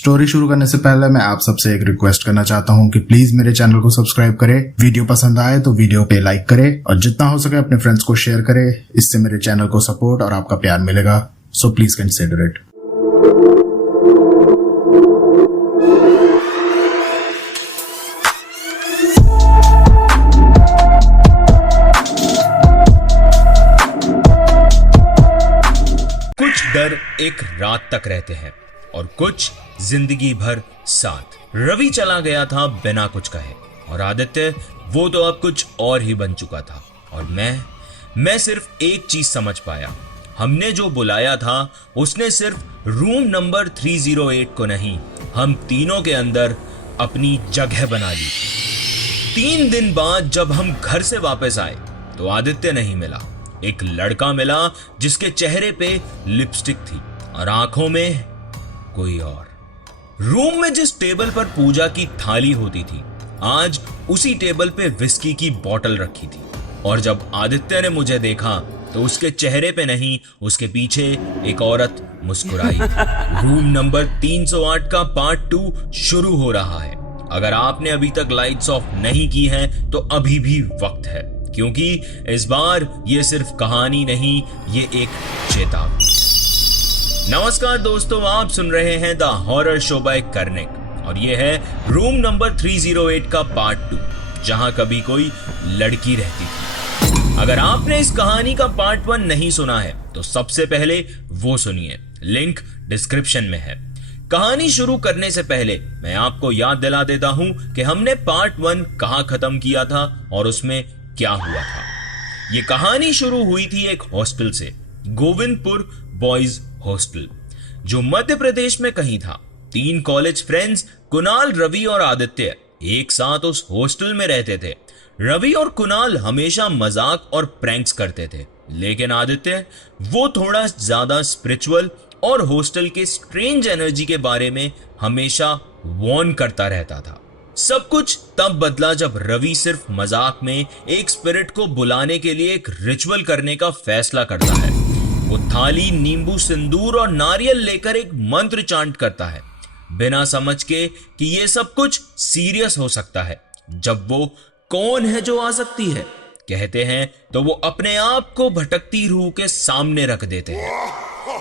Story शुरू करने से पहले मैं आप सबसे एक रिक्वेस्ट करना चाहता हूँ कि प्लीज मेरे चैनल को सब्सक्राइब करें, वीडियो पसंद आए तो वीडियो पे लाइक करें और जितना हो सके अपने फ्रेंड्स को शेयर करें। इससे मेरे चैनल को सपोर्ट और आपका प्यार मिलेगा, सो प्लीज कंसिडर इट। कुछ डर एक रात तक रहते हैं और कुछ जिंदगी भर साथ। रवि चला गया था बिना कुछ कहे और आदित्य वो तो अब कुछ और ही बन चुका था। और मैं सिर्फ एक चीज समझ पाया, हमने जो बुलाया था उसने सिर्फ रूम नंबर 308 को नहीं, हम तीनों के अंदर अपनी जगह बना ली। 3 दिन बाद जब हम घर से वापस आए तो आदित्य नहीं मिला। एक लड़का मिला जिसके चेहरे पे लिपस्टिक थी और आंखों में कोई और। रूम में जिस टेबल पर पूजा की थाली होती थी, आज उसी टेबल पे विस्की की बोतल रखी थी। और जब आदित्य ने मुझे देखा तो उसके चेहरे पे नहीं, उसके पीछे एक औरत मुस्कुराई। रूम नंबर 308 का पार्ट 2 शुरू हो रहा है। अगर आपने अभी तक लाइट्स ऑफ नहीं की है तो अभी भी वक्त है, क्योंकि इस बार ये सिर्फ कहानी नहीं, ये एक चेतावनी। नमस्कार दोस्तों, आप सुन रहे हैं the horror show by Karnik और ये है रूम नंबर 308 का पार्ट 2, जहां कभी कोई लड़की रहती थी। अगर आपने इस कहानी का पार्ट 1 नहीं सुना है तो सबसे पहले वो सुनिए, लिंक डिस्क्रिप्शन में है। कहानी शुरू करने से पहले मैं आपको याद दिला देता हूं कि हमने पार्ट 1 कहां खत्म किया था और उसमें क्या हुआ था। ये कहानी शुरू हुई थी एक हॉस्टल से, गोविंदपुर बॉयज हॉस्टल, जो मध्य प्रदेश में कहीं था। 3 कॉलेज फ्रेंड्स कुणाल, रवि और आदित्य एक साथ उस हॉस्टल में रहते थे। रवि और कुणाल हमेशा मजाक और प्रैंक्स करते थे, लेकिन आदित्य वो थोड़ा ज्यादा स्पिरिचुअल और हॉस्टल के स्ट्रेंज एनर्जी के बारे में हमेशा वार्न करता रहता था। सब कुछ तब बदला जब रवि सिर्फ मजाक में एक स्पिरिट को बुलाने के लिए एक रिचुअल करने का फैसला करता है। वो थाली, नींबू, सिंदूर और नारियल लेकर एक मंत्र चांट करता है, बिना समझ के कि ये सब कुछ सीरियस हो सकता है। जब वो कौन है जो आ सकती है कहते हैं तो वो अपने आप को भटकती रूह के सामने रख देते हैं।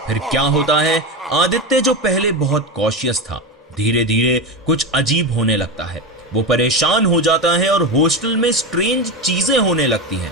फिर क्या होता है, आदित्य जो पहले बहुत कॉशियस था, धीरे धीरे कुछ अजीब होने लगता है। वो परेशान हो जाता है और हॉस्टल में स्ट्रेंज चीजें होने लगती हैं।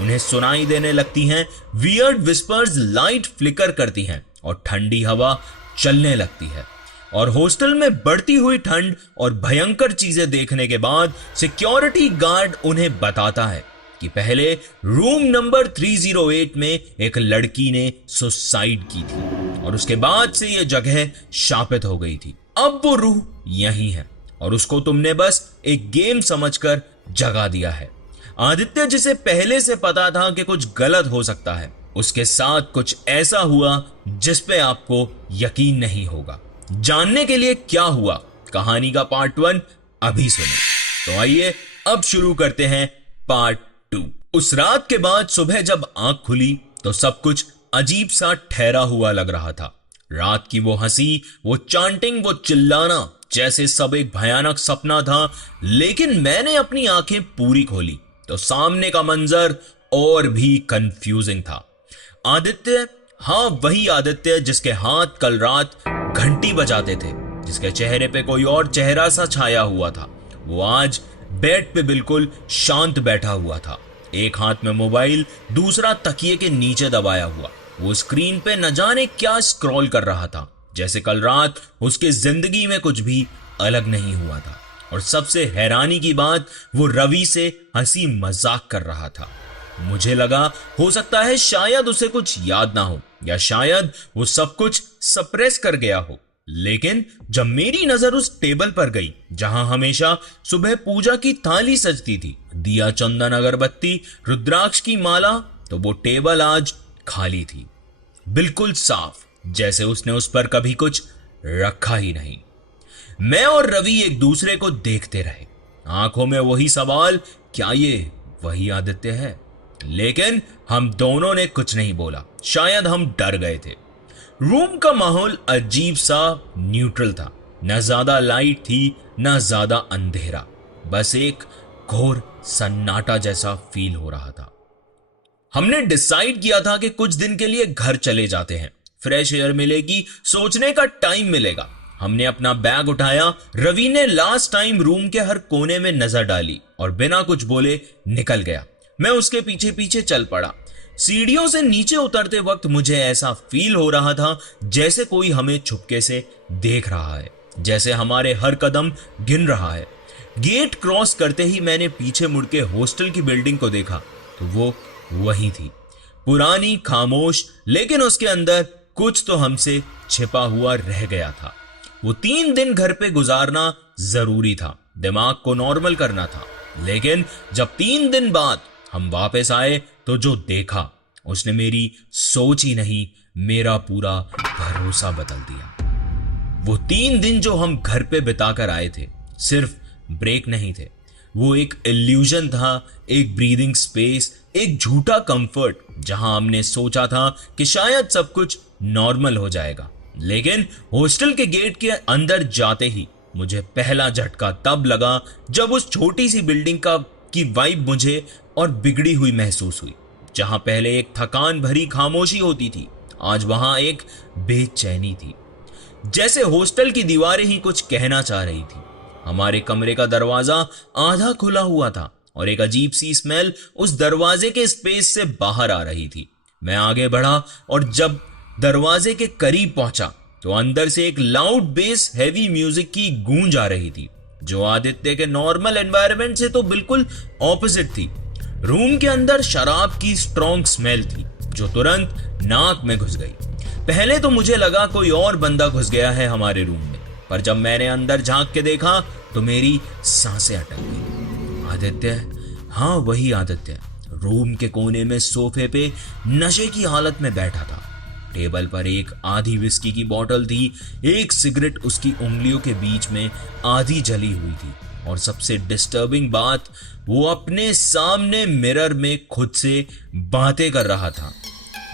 उन्हें सुनाई देने लगती हैं वियर्ड विस्पर्स, लाइट फ्लिकर करती हैं और ठंडी हवा चलने लगती है। और हॉस्टल में बढ़ती हुई ठंड और भयंकर चीजें देखने के बाद सिक्योरिटी गार्ड उन्हें बताता है कि पहले रूम नंबर 308 में एक लड़की ने सुसाइड की थी और उसके बाद से यह जगह शापित हो गई थी। अब वो रूह यही है और उसको तुमने बस एक गेम समझकर जगा दिया है। आदित्य, जिसे पहले से पता था कि कुछ गलत हो सकता है, उसके साथ कुछ ऐसा हुआ जिस पे आपको यकीन नहीं होगा। जानने के लिए क्या हुआ, कहानी का पार्ट 1 अभी सुने। तो आइए अब शुरू करते हैं पार्ट 2। उस रात के बाद सुबह जब आंख खुली तो सब कुछ अजीब सा ठहरा हुआ लग रहा था। रात की वो हंसी, वो चांटिंग, वो चिल्लाना, जैसे सब एक भयानक सपना था। लेकिन मैंने अपनी आंखें पूरी खोली तो सामने का मंजर और भी कंफ्यूजिंग था। आदित्य, हाँ वही आदित्य जिसके हाथ कल रात घंटी बजाते थे, जिसके चेहरे पे कोई और चेहरा सा छाया हुआ था, वो आज बेड पे बिल्कुल शांत बैठा हुआ था। एक हाथ में मोबाइल, दूसरा तकिए के नीचे दबाया हुआ। वो स्क्रीन पे न जाने क्या स्क्रॉल कर रहा था, जैसे कल रात उसके जिंदगी में कुछ भी अलग नहीं हुआ था। और सबसे हैरानी की बात, वो रवि से हंसी मजाक कर रहा था। मुझे लगा हो सकता है शायद उसे कुछ याद ना हो या शायद वो सब कुछ सप्रेस कर गया हो। लेकिन जब मेरी नजर उस टेबल पर गई जहां हमेशा सुबह पूजा की थाली सजती थी, दिया, चंदन, अगरबत्ती, रुद्राक्ष की माला, तो वो टेबल आज खाली थी, बिल्कुल साफ, जैसे उसने उस पर कभी कुछ रखा ही नहीं। मैं और रवि एक दूसरे को देखते रहे, आंखों में वही सवाल, क्या ये वही आदित्य है? लेकिन हम दोनों ने कुछ नहीं बोला, शायद हम डर गए थे। रूम का माहौल अजीब सा न्यूट्रल था, न ज्यादा लाइट थी न ज्यादा अंधेरा, बस एक घोर सन्नाटा जैसा फील हो रहा था। हमने डिसाइड किया था कि कुछ दिन के लिए घर चले जाते हैं, फ्रेश एयर मिलेगी, सोचने का टाइम मिलेगा। हमने अपना बैग उठाया, रवि ने लास्ट टाइम रूम के हर कोने में नजर डाली और बिना कुछ बोले निकल गया। मैं उसके पीछे पीछे चल पड़ा। सीढ़ियों से नीचे उतरते वक्त मुझे ऐसा फील हो रहा था जैसे कोई हमें छुपके से देख रहा है, जैसे हमारे हर कदम गिन रहा है। गेट क्रॉस करते ही मैंने पीछे मुड़ के हॉस्टल की बिल्डिंग को देखा तो वो वही थी, पुरानी, खामोश, लेकिन उसके अंदर कुछ तो हमसे छिपा हुआ रह गया था। वो 3 दिन घर पे गुजारना जरूरी था, दिमाग को नॉर्मल करना था। लेकिन जब 3 दिन बाद हम वापस आए तो जो देखा उसने मेरी सोच ही नहीं, मेरा पूरा भरोसा बदल दिया। वो 3 दिन जो हम घर पे बिताकर आए थे सिर्फ ब्रेक नहीं थे, वो एक इल्यूजन था, एक ब्रीदिंग स्पेस, एक झूठा कंफर्ट जहां हमने सोचा था कि शायद सब कुछ नॉर्मल हो जाएगा। लेकिन हॉस्टल के गेट के अंदर जाते ही मुझे पहला झटका तब लगा जब उस छोटी सी बिल्डिंग की वाइब मुझे और बिगड़ी हुई महसूस हुई। जहां पहले एक थकान भरी खामोशी होती थी, आज वहां एक बेचैनी थी, जैसे हॉस्टल की दीवारें ही कुछ कहना चाह रही थी। हमारे कमरे का दरवाजा आधा खुला हुआ था और एक अजीब सी स्मेल उस दरवाजे के स्पेस से बाहर आ रही थी। मैं आगे बढ़ा और जब दरवाजे के करीब पहुंचा तो अंदर से एक लाउड बेस हेवी म्यूजिक की गूंज आ रही थी, जो आदित्य के नॉर्मल एनवायरनमेंट से तो बिल्कुल ऑपोजिट थी। रूम के अंदर शराब की स्ट्रॉन्ग स्मेल थी जो तुरंत नाक में घुस गई। पहले तो मुझे लगा कोई और बंदा घुस गया है हमारे रूम में, पर जब मैंने अंदर झांक के देखा तो मेरी सांसें अटक गई। आदित्य, हाँ वही आदित्य, रूम के कोने में सोफे पे नशे की हालत में बैठा था। टेबल पर एक आधी विस्की की बोतल थी, एक सिगरेट उसकी उंगलियों के बीच में आधी जली हुई थी, और सबसे डिस्टर्बिंग बात, वो अपने सामने मिरर में खुद से बातें कर रहा था।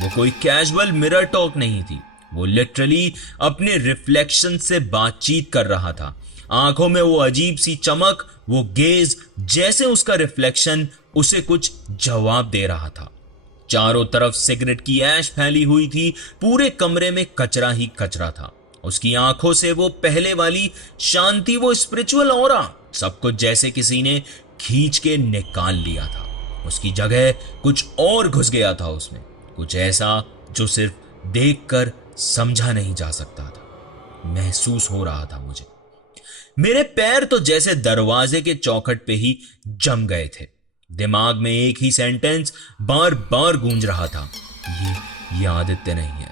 वो कोई कैजुअल मिरर टॉक नहीं थी, वो लिटरली अपने रिफ्लेक्शन से बातचीत कर रहा था। आंखों में वो अजीब सी चमक, वो गेज, जैसे उसका रिफ्लेक्शन उसे कुछ जवाब दे रहा था। चारों तरफ सिगरेट की ऐश फैली हुई थी, पूरे कमरे में कचरा ही कचरा था। उसकी आंखों से वो पहले वाली शांति, वो स्पिरिचुअल ऑरा, सब कुछ जैसे किसी ने खींच के निकाल लिया था। उसकी जगह कुछ और घुस गया था उसमें, कुछ ऐसा जो सिर्फ देखकर समझा नहीं जा सकता था, महसूस हो रहा था मुझे। मेरे पैर तो जैसे दरवाजे के चौखट पे ही जम गए थे। दिमाग में एक ही सेंटेंस बार बार गूंज रहा था, ये आदित्य नहीं है।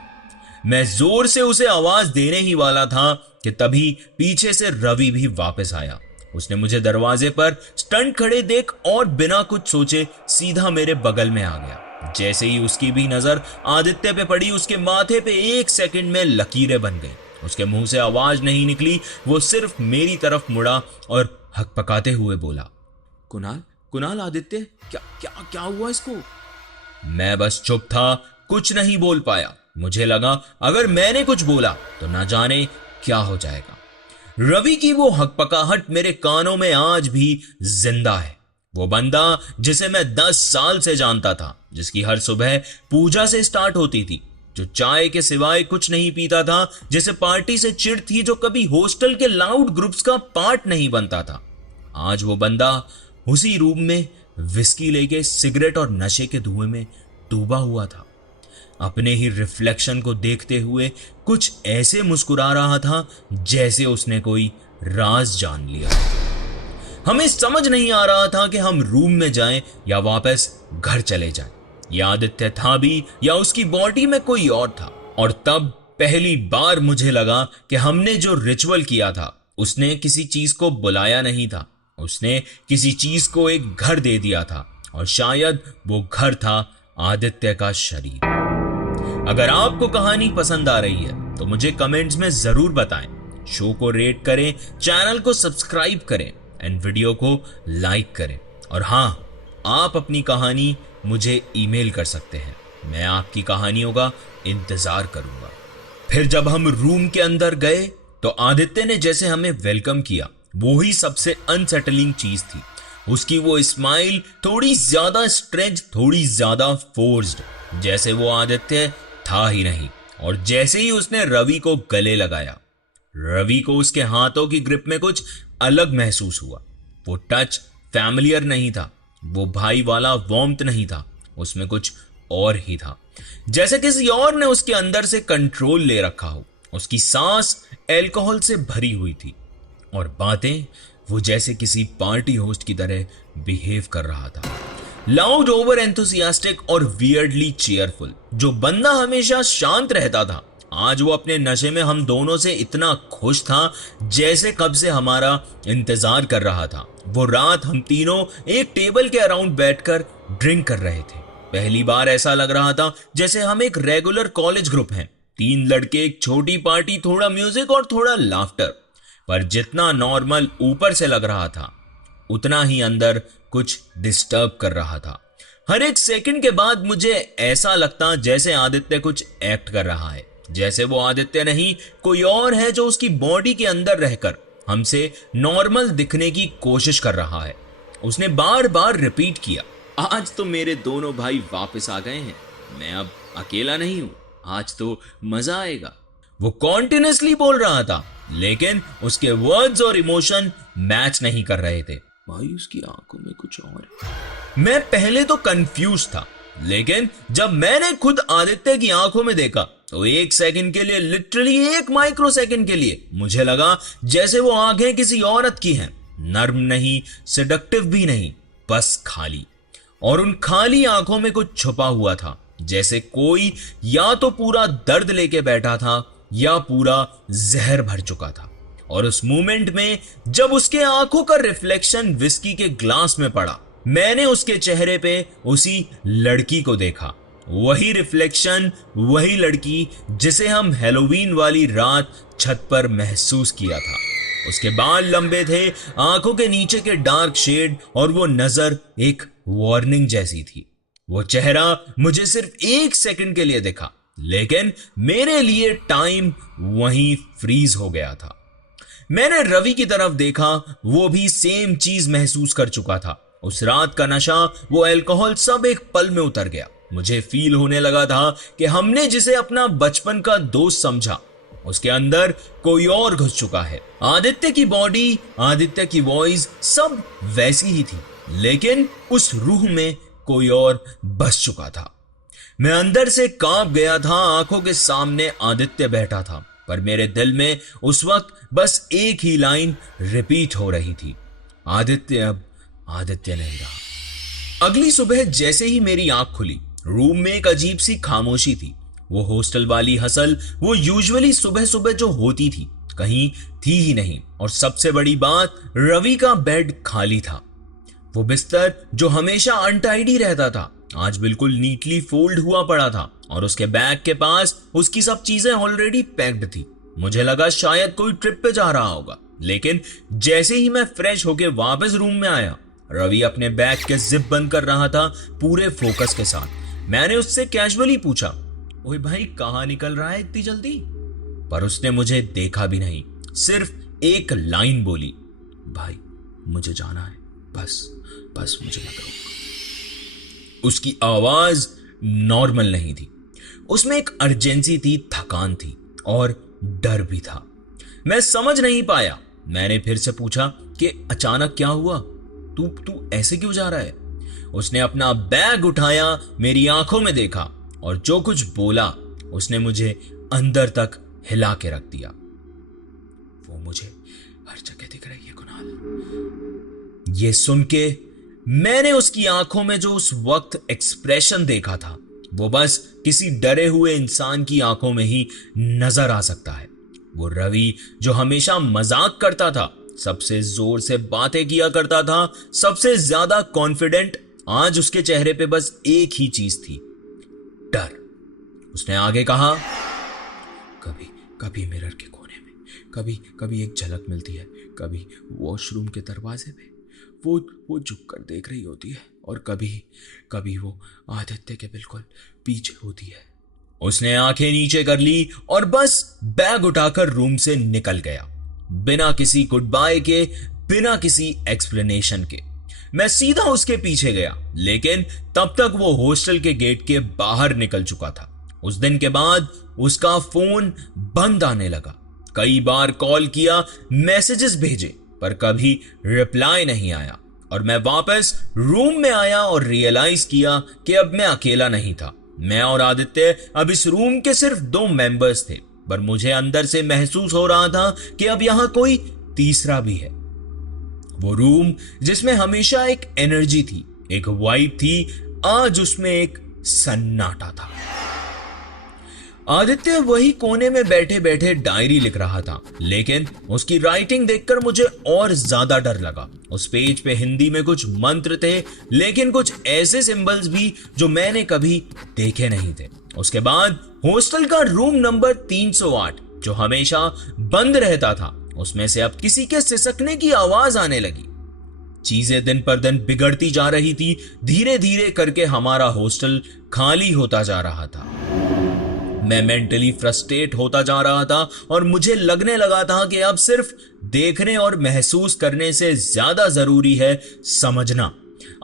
मैं जोर से उसे आवाज देने ही वाला था कि तभी पीछे से रवि भी वापस आया। उसने मुझे दरवाजे पर स्टंट खड़े देख और बिना कुछ सोचे सीधा मेरे बगल में आ गया। जैसे ही उसकी भी नजर आदित्य पे पड़ी, उसके माथे पे 1 सेकंड में लकीरें बन गई। उसके मुंह से आवाज नहीं निकली, वो सिर्फ मेरी तरफ मुड़ा और हकपकाते हुए बोला, कुणाल आदित्य, क्या क्या क्या हुआ इसको? मैं बस चुप था, कुछ नहीं बोल पाया। मुझे लगा अगर मैंने कुछ बोला तो ना जाने क्या हो जाएगा। रवि की वो हकपकाहट मेरे कानों में आज भी जिंदा है। वो बंदा जिसे मैं 10 साल से जानता था, जिसकी हर सुबह पूजा से स्टार्ट होती थी, जो चाय के सिवाय कुछ नहीं पीता था, जिसे पार्टी से चिढ़ थी, जो कभी हॉस्टल के लाउड ग्रुप्स का पार्ट नहीं बनता था। आज वो बंदा उसी रूम में विस्की लेके सिगरेट और नशे के धुएं में डूबा हुआ था। अपने ही रिफ्लेक्शन को देखते हुए कुछ ऐसे मुस्कुरा रहा था जैसे उसने कोई राज जान लिया। हमें समझ नहीं आ रहा था कि हम रूम में जाएं या वापस घर चले जाएं। या आदित्य था भी या उसकी बॉडी में कोई और था। और तब पहली बार मुझे लगा कि हमने जो रिचुअल किया था, उसने किसी चीज को बुलाया नहीं था, उसने किसी चीज को एक घर दे दिया था, और शायद वो घर था आदित्य का शरीर। अगर आपको कहानी पसंद आ रही है तो मुझे कमेंट्स में जरूर बताएं, शो को रेट करें, चैनल को सब्सक्राइब करें एंड वीडियो को लाइक करें। और हाँ, आप अपनी कहानी मुझे ईमेल कर सकते हैं, मैं आपकी कहानियों का इंतजार करूंगा। फिर जब हम रूम के अंदर गए तो आदित्य ने जैसे हमें वेलकम किया वो ही सबसे अनसेटलिंग चीज थी। उसकी वो स्माइल थोड़ी ज्यादा स्ट्रेच, थोड़ी ज्यादा फोर्स्ड, जैसे वो आदित्य था ही नहीं। और जैसे ही उसने रवि को गले लगाया, रवि को उसके हाथों की ग्रिप में कुछ अलग महसूस हुआ। वो टच फैमिलियर नहीं था, वो भाई वाला वार्मथ नहीं था, उसमें कुछ और ही था, जैसे किसी और ने उसके अंदर से कंट्रोल ले रखा हो। उसकी सांस अल्कोहल से भरी हुई थी और बातें वो जैसे किसी पार्टी होस्ट की तरह बिहेव कर रहा था। लाउड, ओवर एंथुसियास्टिक और वियर्डली चीयरफुल। जो बंदा हमेशा शांत रहता था, आज वो अपने नशे में हम दोनों से इतना खुश था जैसे कब से हमारा इंतजार कर रहा था। वो रात हम तीनों एक टेबल के अराउंड बैठकर ड्रिंक कर रहे थे। पहली बार ऐसा लग रहा था जैसे हम एक रेगुलर कॉलेज ग्रुप हैं, 3 लड़के, एक छोटी पार्टी, थोड़ा म्यूजिक और थोड़ा लाफ्टर। पर जितना नॉर्मल ऊपर से लग रहा था, उतना ही अंदर कुछ डिस्टर्ब कर रहा था। हर एक सेकंड के बाद मुझे ऐसा लगता जैसे आदित्य कुछ एक्ट कर रहा है, जैसे वो आदित्य नहीं कोई और है जो उसकी बॉडी के अंदर रहकर हमसे नॉर्मल दिखने की कोशिश कर रहा है। उसने बार बार रिपीट किया, आज तो मेरे दोनों भाई वापस आ गए हैं, मैं अब अकेला नहीं हूं, आज तो मजा आएगा। वो कॉन्टिन्यूसली बोल रहा था, लेकिन उसके वर्ड्स और इमोशन मैच नहीं कर रहे थे। भाई उसकी आंखों में कुछ और है। मैं पहले तो कंफ्यूज था, लेकिन जब मैंने खुद आदित्य की आंखों में देखा तो एक सेकंड के लिए, लिटरली एक माइक्रो सेकंड के लिए, मुझे लगा जैसे वो आंखें किसी औरत की हैं। नर्म नहीं, सिडक्टिव भी नहीं, बस खाली। और उन खाली आंखों में कुछ छुपा हुआ था, जैसे कोई या तो पूरा दर्द लेके बैठा था या पूरा जहर भर चुका था। और उस मोमेंट में जब उसके आंखों का रिफ्लेक्शन विस्की के ग्लास में पड़ा, मैंने उसके चेहरे पे उसी लड़की को देखा। वही रिफ्लेक्शन, वही लड़की जिसे हम हैलोवीन वाली रात छत पर महसूस किया था। उसके बाल लंबे थे, आंखों के नीचे के डार्क शेड, और वो नजर एक वार्निंग जैसी थी। वो चेहरा मुझे सिर्फ एक सेकंड के लिए दिखा, लेकिन मेरे लिए टाइम वहीं फ्रीज हो गया था। मैंने रवि की तरफ देखा, वो भी सेम चीज महसूस कर चुका था। उस रात का नशा, वो अल्कोहल, सब एक पल में उतर गया। मुझे फील होने लगा था कि हमने जिसे अपना बचपन का दोस्त समझा, उसके अंदर कोई और घुस चुका है। आदित्य की बॉडी, आदित्य की वॉइस, सब वैसी ही थी, लेकिन उस रूह में कोई और बस चुका था। मैं अंदर से कांप गया था। आंखों के सामने आदित्य बैठा था, पर मेरे दिल में उस वक्त बस एक ही लाइन रिपीट हो रही थी, आदित्य अब आदित्य नहीं रहा। अगली सुबह जैसे ही मेरी आंख खुली, रूम में एक अजीब सी खामोशी थी। वो हॉस्टल वाली हसल, वो यूजुअली सुबह सुबह जो होती थी, कहीं थी ही नहीं। और सबसे बड़ी बात, रवि का बेड खाली था। वो बिस्तर जो हमेशा अनटाइडी रहता था, आज बिल्कुल नीटली फोल्ड हुआ पड़ा था, और उसके बैग के पास उसकी सब चीजें ऑलरेडी पैक्ड थी। मुझे लगा शायद कोई ट्रिप पे जा रहा होगा, लेकिन जैसे ही मैं फ्रेश होके वापस रूम में आया, रवि अपने बैग के जिप बंद कर रहा था पूरे फोकस के साथ। मैंने उससे कैजुअली पूछा, ओए भाई कहाँ निकल रहा है इतनी जल्दी? पर उसने मुझे देखा भी नहीं, सिर्फ एक लाइन बोली, भाई मुझे जाना है, बस मुझे मत रोक। उसकी आवाज नॉर्मल नहीं थी, उसमें एक अर्जेंसी थी, थकान थी और डर भी था। मैं समझ नहीं पाया। मैंने फिर से पूछा कि अचानक क्या हुआ, तू ऐसे क्यों जा रहा है? उसने अपना बैग उठाया, मेरी आंखों में देखा, और जो कुछ बोला उसने मुझे अंदर तक हिला के रख दिया। वो मुझे हर जगह दिख रही है कुणाल। ये सुन के मैंने उसकी आंखों में जो उस वक्त एक्सप्रेशन देखा था, वो बस किसी डरे हुए इंसान की आंखों में ही नजर आ सकता है। वो रवि जो हमेशा मजाक करता था, सबसे जोर से बातें किया करता था, सबसे ज्यादा कॉन्फिडेंट, आज उसके चेहरे पे बस एक ही चीज थी, डर। उसने आगे कहा, कभी मिरर के कोने में, कभी एक झलक मिलती है, कभी वॉशरूम के दरवाजे पे वो झुक कर देख रही होती है, और कभी वो आदित्य के बिल्कुल पीछे होती है। उसने आंखें नीचे कर ली और बस बैग उठाकर रूम से निकल गया, बिना किसी गुड बाय के, बिना किसी एक्सप्लेनेशन के। मैं सीधा उसके पीछे गया, लेकिन तब तक वो हॉस्टल के गेट के बाहर निकल चुका था। उस दिन के बाद उसका फोन बंद आने लगा। कई बार कॉल किया, मैसेजेस भेजे, पर कभी रिप्लाई नहीं आया। और मैं वापस रूम में आया और रियलाइज किया कि अब मैं अकेला नहीं था। मैं और आदित्य अब इस रूम के सिर्फ 2 मेंबर्स थे, पर मुझे अंदर से महसूस हो रहा था कि अब यहां कोई तीसरा भी है। वो रूम जिसमें हमेशा एक एनर्जी थी, एक वाइब थी, आज उसमें एक सन्नाटा था। आदित्य वही कोने में बैठे बैठे डायरी लिख रहा था, लेकिन उसकी राइटिंग देखकर मुझे और ज्यादा डर लगा। उस पेज पे हिंदी में कुछ मंत्र थे, लेकिन कुछ ऐसे सिंबल्स भी जो मैंने कभी देखे नहीं थे। उसके बाद हॉस्टल का रूम नंबर 308 जो हमेशा बंद रहता था, उसमें से अब किसी के सिसकने की आवाज आने लगी। चीजें दिन पर दिन बिगड़ती जा रही थी। धीरे धीरे करके हमारा हॉस्टल खाली होता जा रहा था। मैं मेंटली फ्रस्ट्रेट होता जा रहा था और मुझे लगने लगा था कि अब सिर्फ देखने और महसूस करने से ज्यादा जरूरी है समझना।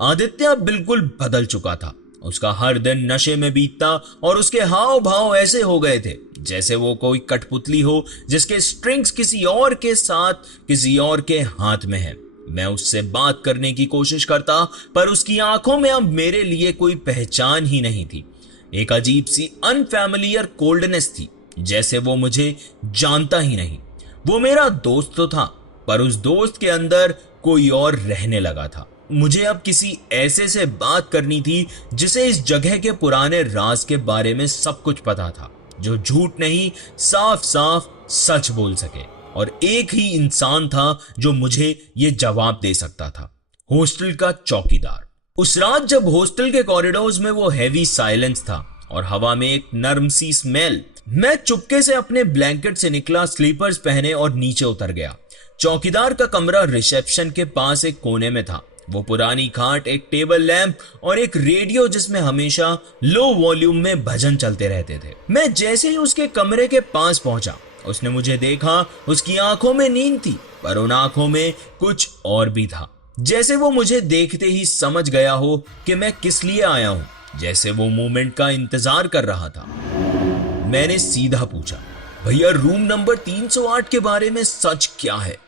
आदित्य बिल्कुल बदल चुका था। उसका हर दिन नशे में बीतता और उसके हाव भाव ऐसे हो गए थे जैसे वो कोई कठपुतली हो जिसके स्ट्रिंग्स किसी और के साथ, किसी और के हाथ में है। मैं उससे बात करने की कोशिश करता, पर उसकी आंखों में अब मेरे लिए कोई पहचान ही नहीं थी। एक अजीब सी अनफैमिलियर कोल्डनेस थी, जैसे वो मुझे जानता ही नहीं। वो मेरा दोस्त तो था, पर उस दोस्त के अंदर कोई और रहने लगा था। मुझे अब किसी ऐसे से बात करनी थी जिसे इस जगह के पुराने राज के बारे में सब कुछ पता था, जो झूठ नहीं, साफ साफ सच बोल सके। और एक ही इंसान था जो मुझे ये जवाब दे सकता था, हॉस्टल का चौकीदार। उस रात जब हॉस्टल के कॉरिडोर्स में वो हैवी साइलेंस था और हवा में एक नर्म सी स्मेल, मैं चुपके से अपने ब्लैंकेट से निकला, स्लीपर्स पहने और नीचे उतर गया। चौकीदार का कमरा रिसेप्शन के पास एक कोने में था। वो पुरानी खाट, एक टेबल लैंप और एक रेडियो जिसमें हमेशा लो वॉल्यूम में भजन चलते रहते थे। मैं जैसे ही उसके कमरे के पास पहुंचा, उसने मुझे देखा। उसकी आंखों में नींद थी, पर उन आंखों में कुछ और भी था। जैसे वो मुझे देखते ही समझ गया हो कि मैं किस लिए आया हूं, जैसे वो मोमेंट का इंतजार कर रहा था। मैंने सीधा पूछा, भैया रूम नंबर 308 के बारे में सच क्या है?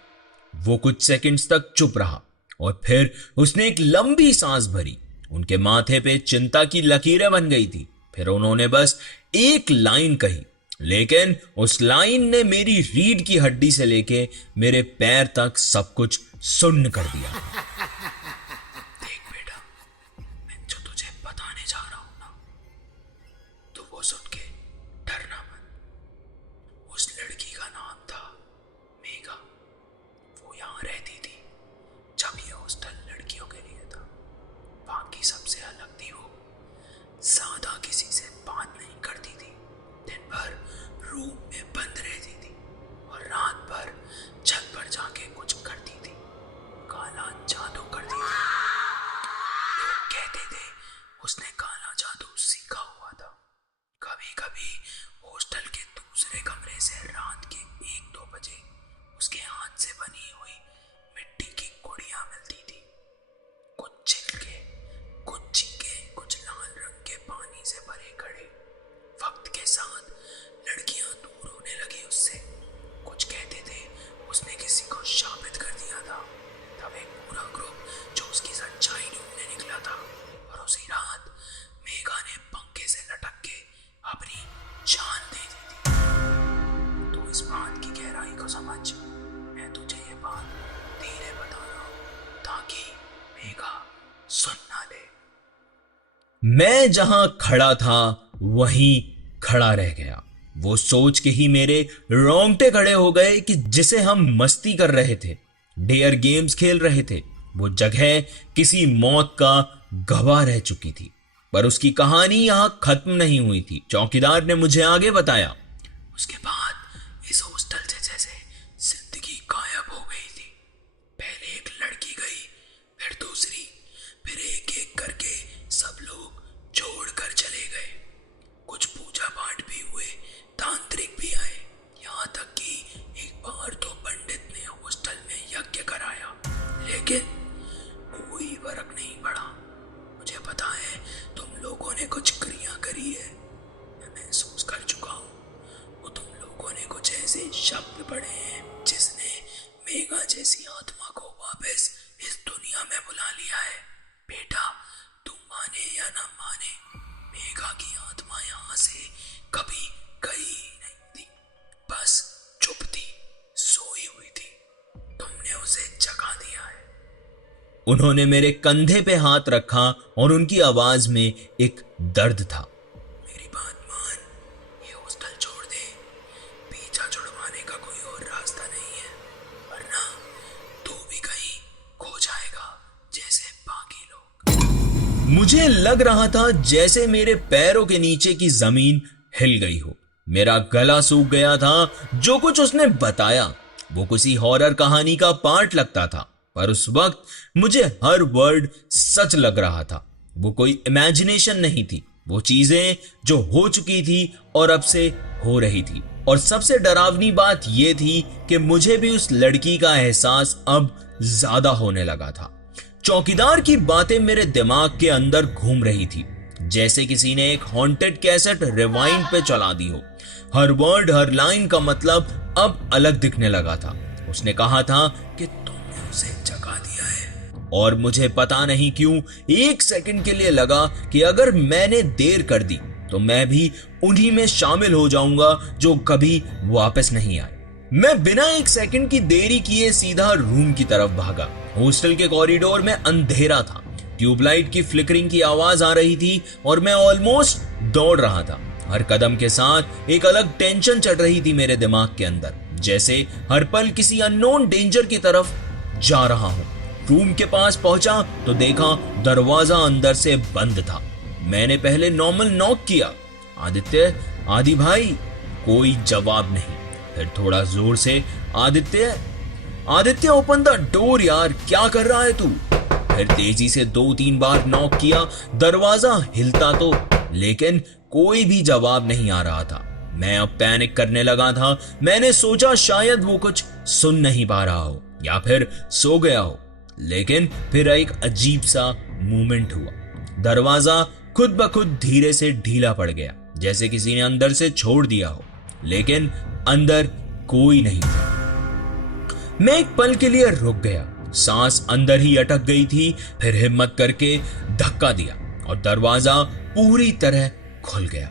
वो कुछ सेकंड्स तक चुप रहा और फिर उसने एक लंबी सांस भरी। उनके माथे पे चिंता की लकीरें बन गई थी। फिर उन्होंने बस एक लाइन कही, लेकिन उस लाइन ने मेरी रीढ़ की हड्डी से लेके मेरे पैर तक सब कुछ सुन्न कर दिया। देख बेटा, मैं जो तुझे बताने जा रहा हूं ना, तो वो सुन के डरना मत। उस लड़की का नाम था मेघा। वो यहाँ रहती थी जब ये हॉस्टल लड़कियों के लिए था। बाकी सबसे अलग थी वो। ज्यादा किसी से बात नहीं करती थी, दिन भर रूम में बंद रहती थी और रात भर छत पर जाके कुछ करती थी, काला जादू करती थी। लोग कहते थे उसने काला जादू सीखा हुआ था। कभी कभी हॉस्टल के दूसरे कमरे से रात के 1-2 बजे उसके हाथ से बनी हुई मिट्टी की गुड़ियां मिलती थी। कुछ छिलके, कुछ चीखे, कुछ लाल रंग के पानी से भरे घड़े। वक्त के साथ लड़कियां दूर होने लगी उससे। कुछ कहते थे उसने किसी को शापित कर दिया था। तब एक पूरा ग्रुप जो उसकी सच्चाई ढूंढने निकला था, और उसी रात मेघा ने पंखे से लटक के अपनी जान दे दी थी। तो इस बात की गहराई को समझ। मैं तुझे ये बात धीरे बता रहा हूं ताकि मेघा सुन ना ले। मैं जहां खड़ा था वहीं खड़ा रह गया। वो सोच के ही मेरे रोंगटे खड़े हो गए कि जिसे हम मस्ती कर रहे थे, डेयर गेम्स खेल रहे थे, वो जगह किसी मौत का गवाह रह चुकी थी। पर उसकी कहानी यहां खत्म नहीं हुई थी। चौकीदार ने मुझे आगे बताया, उसके बाद इस हॉस्टल से जैसे जिंदगी गायब हो गई थी। पहले एक लड़की गई, फिर दूसरी, फिर एक एक करके सब लोग छोड़ कर चले गए। कुछ पूजा पाठ मेघा जैसी आत्मा को वापस इस दुनिया में बुला लिया है। बेटा, तू माने या ना माने, मेघा की आत्मा यहाँ से कभी गई नहीं थी, बस चुप थी, सोई हुई थी। तुमने उसे जगा दिया है। उन्होंने मेरे कंधे पे हाथ रखा और उनकी आवाज में एक दर्द था। मेरी बात मान, ये हॉस्टल छोड़ दे। पीछा छुड़वाने का कोई और रास्ता नहीं है, वरना तू भी कहीं खो जाएगा जैसे बाकी लोग। मुझे लग रहा था जैसे मेरे पैरों के नीचे की जमीन हिल गई हो। मेरा गला सूख गया था। जो कुछ उसने बताया वो किसी हॉरर कहानी का पार्ट लगता था, पर उस वक्त मुझे हर वर्ड सच लग रहा था। वो कोई इमेजिनेशन नहीं थी, वो चीजें जो हो चुकी थी और अब से हो रही थी। और सबसे डरावनी बात यह थी कि मुझे भी उस लड़की का एहसास अब ज्यादा होने लगा था। चौकीदार की बातें मेरे दिमाग के अंदर घूम रही थी, जैसे किसी ने एक हॉन्टेड कैसेट रिवाइंड पे चला दी हो। हर वर्ड, हर लाइन का मतलब अब अलग दिखने लगा था। उसने कहा था कि तुमने उसे जगा दिया है, और मुझे पता नहीं क्यों एक सेकंड के लिए लगा कि अगर मैंने देर कर दी तो मैं भी उन्हीं में शामिल हो जाऊंगा जो कभी वापस नहीं आए। मैं बिना एक सेकंड की देरी किए सीधा रूम की तरफ भागा। हॉस्टल के कॉरिडोर में अंधेरा था, ट्यूबलाइट की फ्लिकरिंग की आवाज आ रही थी और मैं ऑलमोस्ट दौड़ रहा था। हर कदम के साथ एक अलग टेंशन चढ़ रही थी मेरे दिमाग के अंदर, जैसे हर पल किसी अननोन डेंजर की तरफ जा रहा हूं। रूम के पास पहुंचा तो देखा दरवाजा अंदर से बंद था। मैंने पहले नॉर्मल नॉक किया, आदित्य, आदि भाई। कोई जवाब नहीं। फिर थोड़ा जोर से, Aditya, Aditya open the door यार, क्या कर रहा है तू? फिर तेजी से 2-3 बार नॉक किया। दरवाजा हिलता तो, लेकिन कोई भी जवाब नहीं आ रहा था। मैं अब पैनिक करने लगा था। मैंने सोचा शायद वो कुछ सुन नहीं पा रहा हो या फिर सो गया हो, लेकिन फिर एक अजीब सा मूवमेंट हुआ। दरवाजा खुद ब खुद धीरे से ढीला पड़ गया, जैसे किसी ने अंदर से छोड़ दिया हो, लेकिन अंदर कोई नहीं था। मैं एक पल के लिए रुक गया, सांस अंदर ही अटक गई थी। फिर हिम्मत करके धक्का दिया और दरवाजा पूरी तरह खुल गया।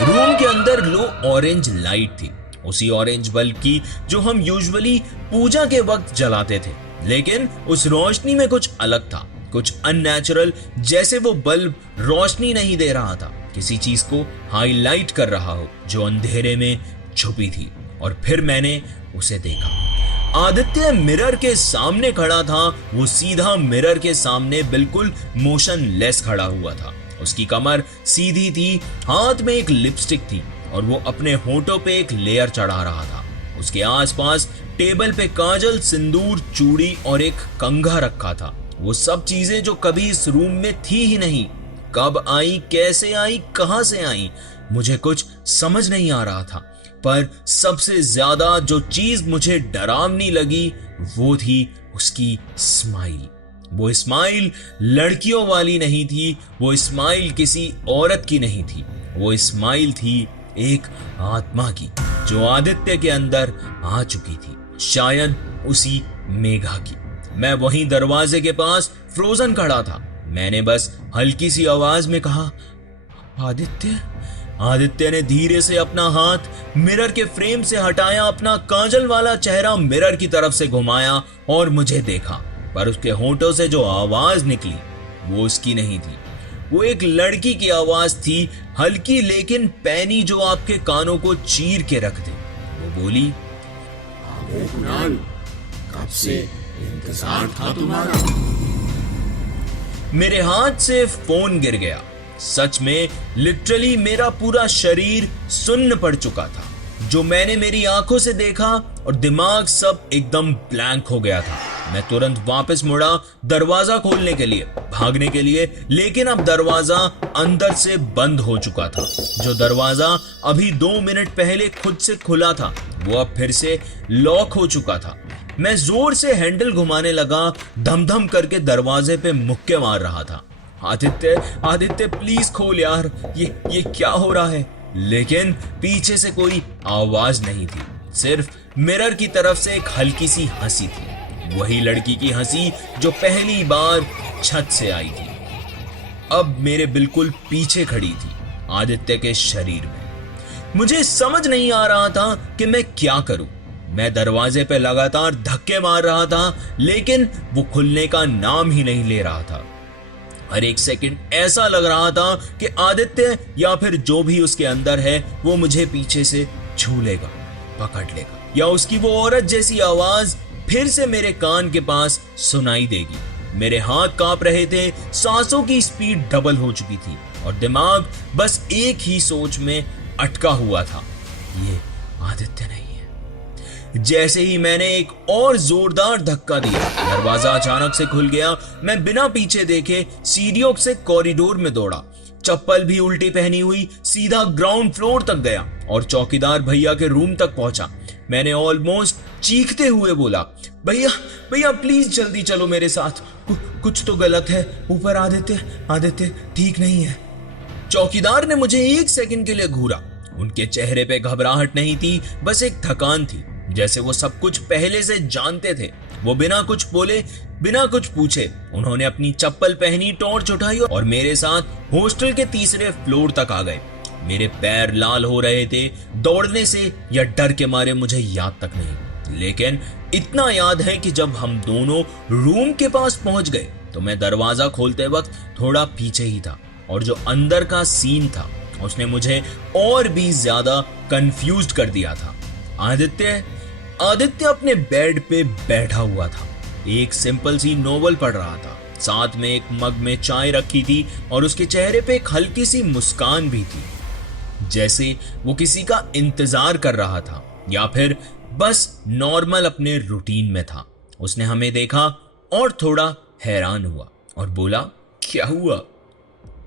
रूम के अंदर लो ऑरेंज लाइट थी, उसी ऑरेंज बल्ब की जो हम यूजुअली पूजा के वक्त जलाते थे, लेकिन उस रोशनी में कुछ अलग था, कुछ अननेचुरल, जैसे वो बल्ब रोशनी नहीं दे रहा था, किसी चीज को हाईलाइट कर रहा हो जो अंधेरे में छुपी थी। और फिर मैंने उसे देखा। आदित्य मिरर के सामने खड़ा था। वो सीधा मिरर के सामने बिल्कुल मोशनलेस खड़ा हुआ था। उसकी कमर सीधी थी, हाथ में एक लिपस्टिक थी और वो अपने होठों पे एक लेयर चढ़ा रहा था। उसके आसपास टेबल पे काजल, सिंदूर, चूड़ी और एक कंघा रखा था। वो सब चीजें जो कभी इस रूम में थी ही नहीं। कब आई, कैसे आई, कहां से आई, मुझे कुछ समझ नहीं आ रहा था। पर सबसे ज्यादा जो चीज मुझे डरावनी लगी वो थी उसकी स्माइल। वो स्माइल लड़कियों वाली नहीं थी, वो स्माइल किसी औरत की नहीं थी, वो स्माइल थी एक आत्मा की जो आदित्य के अंदर आ चुकी थी, शायद उसी मेघा की। मैं वहीं दरवाजे के पास फ्रोजन खड़ा था। मैंने बस हल्की सी आवाज में कहा, आदित्य। आदित्य ने धीरे से अपना हाथ मिरर के फ्रेम से हटाया, अपना काजल वाला चेहरा मिरर की तरफ से घुमाया और मुझे देखा। पर उसके होठों से जो आवाज निकली वो उसकी नहीं थी, वो एक लड़की की आवाज थी, हल्की लेकिन पैनी, जो आपके कानों को चीर के रख दे। वो बोली, कुणाल, कब से इंतजार था तुम्हारा। मेरे हाथ से फोन गिर गया। सच में लिटरली मेरा पूरा शरीर सुन्न पड़ चुका था। जो मैंने मेरी आंखों से देखा और दिमाग सब एकदम ब्लैंक हो गया था। मैं तुरंत वापस मुड़ा दरवाजा खोलने के लिए, भागने के लिए, लेकिन अब दरवाजा अंदर से बंद हो चुका था। जो दरवाजा अभी 2 मिनट पहले खुद से खुला था वो अब फिर से लॉक हो चुका था। मैं जोर से हैंडल घुमाने लगा, धम-धम करके दरवाजे पे मुक्के मार रहा था। आदित्य, आदित्य प्लीज खोल यार, ये क्या हो रहा है। लेकिन पीछे से कोई आवाज नहीं थी, सिर्फ मिरर की तरफ से एक हल्की सी हंसी थी, वही लड़की की हंसी जो पहली बार छत से आई थी। अब मेरे बिल्कुल पीछे खड़ी थी, आदित्य के शरीर में। मुझे समझ नहीं आ रहा था कि मैं क्या करूं। मैं दरवाजे पे लगातार धक्के मार रहा था, लेकिन वो खुलने का नाम ही नहीं ले रहा था। हर एक सेकंड ऐसा लग रहा था कि आदित्य या फिर जो भी उसके अंदर है वो मुझे पीछे से छू लेगा, पकड़ लेगा, या उसकी वो औरत जैसी आवाज फिर से मेरे कान के पास सुनाई देगी। मेरे हाथ कांप रहे थे, सांसों की स्पीड डबल हो चुकी थी और दिमाग बस एक ही सोच में अटका हुआ था, ये आदित्य नहीं है। जैसे ही मैंने एक और जोरदार धक्का दिया, दरवाजा अचानक से खुल गया। मैं बिना पीछे देखे सीढ़ियों से कॉरिडोर में दौड़ा, चप्पल भी उल्टी पहनी हुई, सीधा ग्राउंड फ्लोर तक गया और चौकीदार भैया के रूम तक पहुंचा। मैंने ऑलमोस्ट चीखते हुए बोला, भैया भैया प्लीज जल्दी चलो मेरे साथ, कुछ तो गलत है, ऊपर आदित्य ठीक नहीं है। चौकीदार ने मुझे एक सेकंड के लिए घूरा। उनके चेहरे पे घबराहट नहीं थी, बस एक थकान थी, जैसे वो सब कुछ पहले से जानते थे। वो बिना कुछ बोले, बिना कुछ पूछे उन्होंने अपनी चप्पल पहनी, टॉर्च उठाई और मेरे साथ हॉस्टल के तीसरे फ्लोर तक आ गए। मेरे पैर लाल हो रहे थे दौड़ने से या डर के मारे, मुझे याद तक नहीं, लेकिन इतना याद है कि जब हम दोनों रूम के पास पहुंच गए तो मैं दरवाजा खोलते वक्त थोड़ा पीछे ही था और जो अंदर का सीन था उसने मुझे और भी ज्यादा कंफ्यूज्ड कर दिया था। आदित्य अपने बेड पे बैठा हुआ था, एक सिंपल सी नोवेल पढ़ रहा था, साथ में एक मग में चाय रखी थी और उसके चेहरे पे एक हल्की सी मुस्कान भी थी, जैसे वो किसी का इंतजार कर रहा था या फिर बस नॉर्मल अपने रूटीन में था। उसने हमें देखा और थोड़ा हैरान हुआ और बोला, क्या हुआ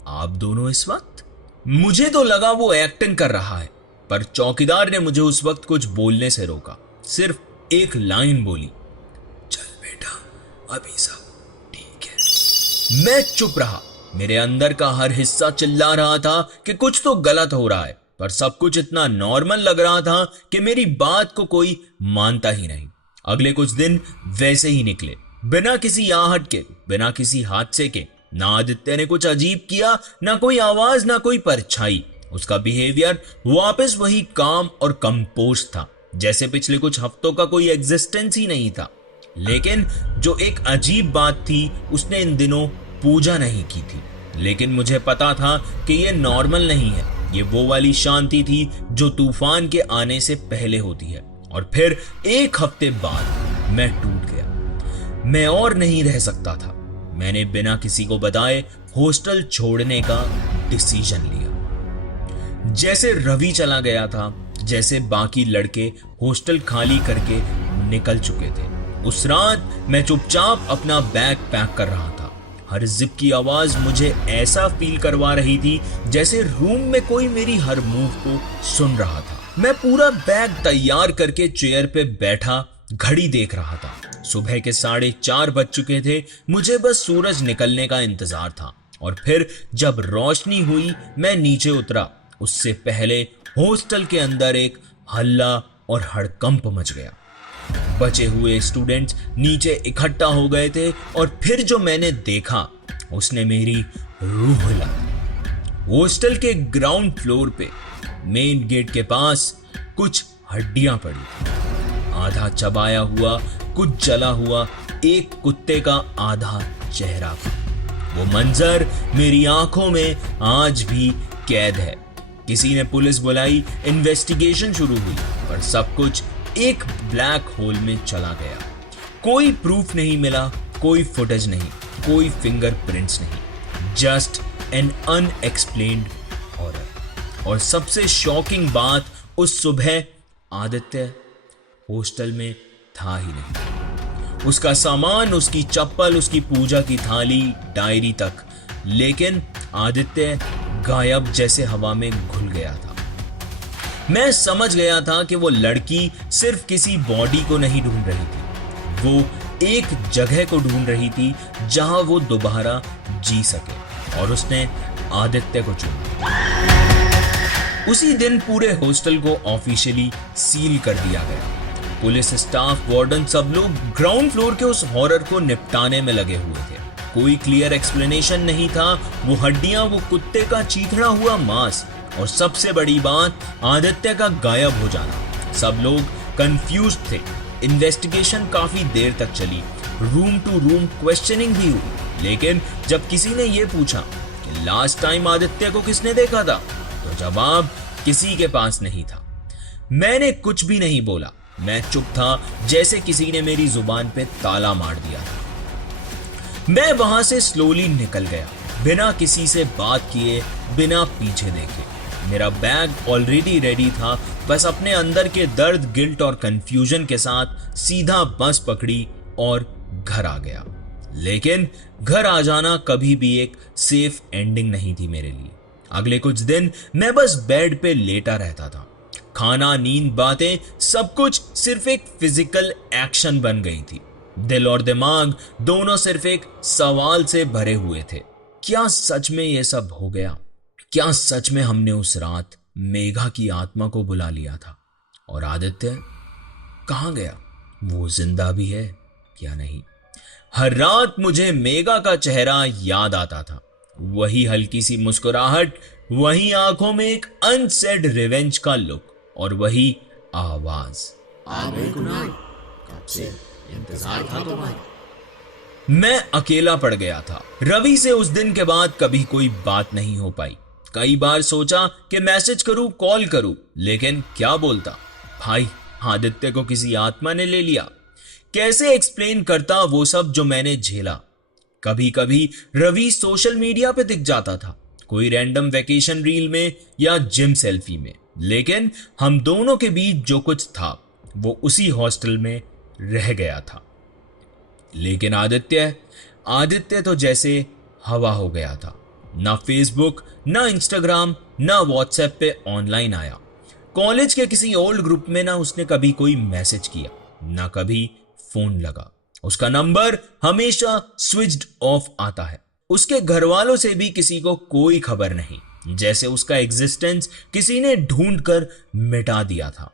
आप दोनों इस वक्त? मुझे तो लगा वो एक्टिंग कर रहा है, पर चौकीदार ने मुझे उस वक्त कुछ बोलने से रोका। सिर्फ एक लाइन बोली, चल बेटा अभी सब ठीक है। मैं चुप रहा। मेरे अंदर का हर हिस्सा चिल्ला रहा था कि कुछ तो गलत हो रहा है, पर सब कुछ इतना नॉर्मल लग रहा था कि मेरी बात को कोई मानता ही नहीं। अगले कुछ दिन वैसे ही निकले, बिना किसी आहट के, बिना किसी हादसे के। ना आदित्य ने कुछ अजीब किया, ना कोई आवाज, ना कोई परछाई। उसका बिहेवियर वापस वही काम और कंपोज था, जैसे पिछले कुछ हफ्तों का कोई एग्जिस्टेंस ही नहीं था। लेकिन जो एक अजीब बात थी, उसने इन दिनों पूजा नहीं की थी। लेकिन मुझे पता था कि ये नॉर्मल नहीं है, ये वो वाली शांति थी जो तूफान के आने से पहले होती है। और फिर एक हफ्ते बाद मैं टूट गया। मैं और नहीं रह सकता था। मैंने बिना किसी को बताए हॉस्टल छोड़ने का डिसीजन लिया। जैसे रवि चला गया था, जैसे बाकी लड़के हॉस्टल खाली करके निकल चुके थे, उस रात मैं चुपचाप अपना बैग पैक कर रहा था। हर जिप की आवाज मुझे ऐसा फील करवा रही थी जैसे रूम में कोई मेरी हर मूव को सुन रहा था। मैं पूरा बैग तैयार करके चेयर पे बैठा घड़ी देख रहा था। सुबह के 4:30 बज चुके थे। मुझे बस सूरज निकलने का इंतजार था और फिर जब रोशनी हुई मैं नीचे उतरा। उससे पहले हॉस्टल के अंदर एक हल्ला और हड़कंप मच गया। बचे हुए स्टूडेंट्स नीचे इकट्ठा हो गए थे और फिर जो मैंने देखा उसने मेरी रूह हिला दी। हॉस्टल के ग्राउंड फ्लोर पे मेन गेट के पास कुछ हड्डियां पड़ी थी, आधा चबाया हुआ, कुछ जला हुआ, एक कुत्ते का आधा चेहरा। वो मंजर मेरी आंखों में आज भी कैद है। किसी ने पुलिस बुलाई, इन्वेस्टिगेशन शुरू हुई, पर सब कुछ एक ब्लैक होल में चला गया। कोई प्रूफ नहीं मिला, कोई फुटेज नहीं, कोई फिंगरप्रिंट्स नहीं, जस्ट एन अनएक्सप्लेन्ड हॉरर। और सबसे शॉकिंग बात, उस सुबह आदित्य हॉस्टल में था ही नहीं। उसका सामान, उसकी चप्पल, उसकी पूजा की थाली, डायरी तक, लेकिन आदित्य गायब, जैसे हवा में घुल गया था। मैं समझ गया था कि वो लड़की सिर्फ किसी बॉडी को नहीं ढूंढ रही थी, वो एक जगह को ढूंढ रही थी जहां वो दोबारा जी सके, और उसने आदित्य को चुना। उसी दिन पूरे हॉस्टल को ऑफिशियली सील कर दिया गया। पुलिस स्टाफ, वार्डन, सब लोग ग्राउंड फ्लोर के उस हॉरर को निपटाने में लगे हुए थे। कोई क्लियर एक्सप्लेनेशन नहीं था। वो हड्डियां, वो कुत्ते का चीथड़ा हुआ मांस और सबसे बड़ी बात आदित्य का गायब हो जाना। सब लोग कंफ्यूज थे। इन्वेस्टिगेशन काफी देर तक चली, रूम टू रूम क्वेश्चनिंग भी हुई। लेकिन जब किसी ने ये पूछा कि लास्ट टाइम आदित्य को किसने देखा था, तो जवाब किसी के पास नहीं था। मैंने कुछ भी नहीं बोला। मैं चुप था, जैसे किसी ने मेरी जुबान पे ताला मार दिया था। मैं वहां से स्लोली निकल गया, बिना किसी से बात किए, बिना पीछे देखे। मेरा बैग ऑलरेडी रेडी था, बस अपने अंदर के दर्द, गिल्ट और कंफ्यूजन के साथ सीधा बस पकड़ी और घर आ गया। लेकिन घर आ जाना कभी भी एक सेफ एंडिंग नहीं थी मेरे लिए। अगले कुछ दिन मैं बस बेड पे लेटा रहता था। खाना, नींद, बातें, सब कुछ सिर्फ एक फिजिकल एक्शन बन गई थी। दिल और दिमाग दोनों सिर्फ एक सवाल से भरे हुए थे। क्या सच में ये सब हो गया? क्या सच में हमने उस रात मेघा की आत्मा को बुला लिया था? और आदित्य कहाँ गया? वो जिंदा भी है या नहीं? हर रात मुझे मेघा का चेहरा याद आता था। वही हल्की सी मुस्कुराहट, वही आंखों में एक अनसेड रिवेंज का लुक और वही आवाज। आ गए कुणाल, कब से इंतजार था तुम्हारा। मैं अकेला पड़ गया था। रवि से उस दिन के बाद कभी कोई बात नहीं हो पाई। कई बार सोचा कि मैसेज करूं, कॉल करूं, लेकिन क्या बोलता? भाई, आदित्य को किसी आत्मा ने ले लिया। कैसे एक्सप्लेन करता वो सब जो मैंने झेला? कभी कभी रवि सोशल मीडिया पे दिख जाता था, कोई रैंडम वेकेशन रील में या जिम सेल्फी में, लेकिन हम दोनों के बीच जो कुछ था वो उसी हॉस्टल में रह गया था। लेकिन आदित्य तो जैसे हवा हो गया था। ना फेसबुक, ना इंस्टाग्राम, ना व्हाट्सएप पे ऑनलाइन आया। कॉलेज के किसी ओल्ड ग्रुप में ना उसने कभी कोई मैसेज किया, ना कभी फोन लगा। उसका नंबर हमेशा स्विच्ड ऑफ आता है। उसके घर वालों से भी किसी को कोई खबर नहीं, जैसे उसका एग्जिस्टेंस किसी ने ढूंढ कर मिटा दिया था।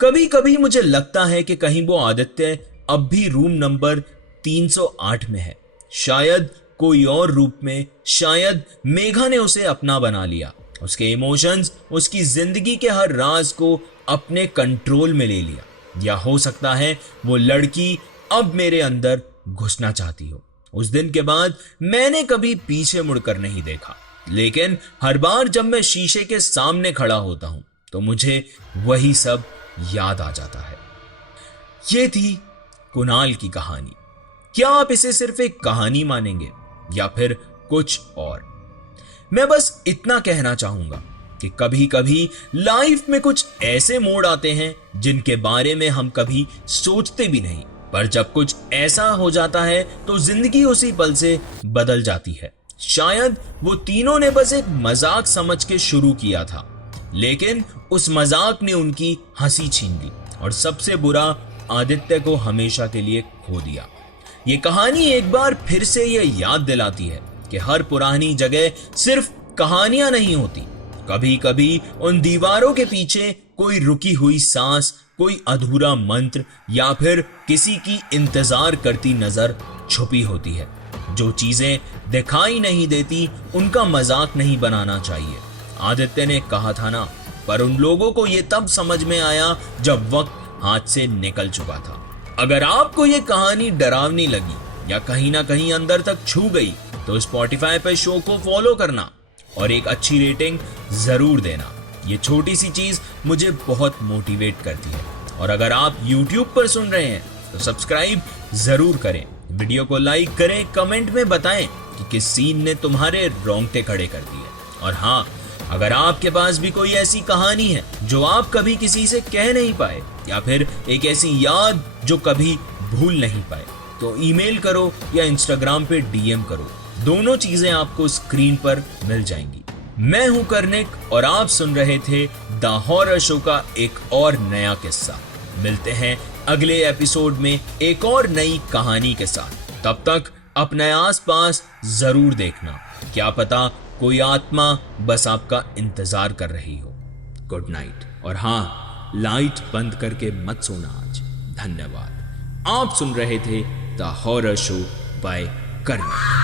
कभी कभी मुझे लगता है कि कहीं वो आदित्य अब भी रूम नंबर 308 में है, शायद कोई और रूप में। शायद मेघा ने उसे अपना बना लिया, उसके इमोशंस, उसकी जिंदगी के हर राज को अपने कंट्रोल में ले लिया। या हो सकता है वो लड़की अब मेरे अंदर घुसना चाहती हो। उस दिन के बाद मैंने कभी पीछे मुड़कर नहीं देखा, लेकिन हर बार जब मैं शीशे के सामने खड़ा होता हूं तो मुझे वही सब याद आ जाता है। ये थी कुणाल की कहानी। क्या आप इसे सिर्फ एक कहानी मानेंगे या फिर कुछ और? मैं बस इतना कहना चाहूंगा कि कभी कभी लाइफ में कुछ ऐसे मोड़ आते हैं जिनके बारे में हम कभी सोचते भी नहीं, पर जब कुछ ऐसा हो जाता है तो जिंदगी उसी पल से बदल जाती है। शायद वो तीनों ने बस एक मजाक समझ के शुरू किया था, लेकिन उस मजाक ने उनकी हंसी छीन ली और सबसे बुरा, आदित्य को हमेशा के लिए खो दिया। ये कहानी एक बार फिर से ये याद दिलाती है कि हर पुरानी जगह सिर्फ कहानियां नहीं होती। कभी कभी उन दीवारों के पीछे कोई रुकी हुई सांस, कोई अधूरा मंत्र या फिर किसी की इंतजार करती नजर छुपी होती है। जो चीजें दिखाई नहीं देती उनका मजाक नहीं बनाना चाहिए। आदित्य ने कहा था ना, पर उन लोगों को ये तब समझ में आया जब वक्त हाथ से निकल चुका था। अगर आपको ये कहानी डरावनी लगी या कहीं ना कहीं अंदर तक छू गई तो स्पॉटिफाई पर शो को फॉलो करना और एक अच्छी रेटिंग जरूर देना। ये छोटी सी चीज मुझे बहुत मोटिवेट करती है। और अगर आप YouTube पर सुन रहे हैं तो सब्सक्राइब जरूर करें, वीडियो को लाइक करें, कमेंट में बताएं कि किस सीन ने तुम्हारे रोंगटे खड़े कर दिए। और हाँ, अगर आपके पास भी कोई ऐसी कहानी है जो आप कभी किसी से कह नहीं पाए या फिर एक ऐसी याद जो कभी भूल नहीं पाए, तो ईमेल करो या इंस्टाग्राम पे DM करो। दोनों चीजें आपको स्क्रीन पर मिल जाएंगी। मैं हूं कर्णिक और आप सुन रहे थे द हॉरर शो का एक और नया किस्सा। मिलते हैं अगले एपिसोड में एक और नई कहानी के साथ। तब तक अपने आसपास जरूर देखना, क्या पता कोई आत्मा बस आपका इंतजार कर रही हो। Good night. और हाँ, लाइट बंद करके मत सोना आज। धन्यवाद। आप सुन रहे थे द हॉरर शो बाय कर्णक।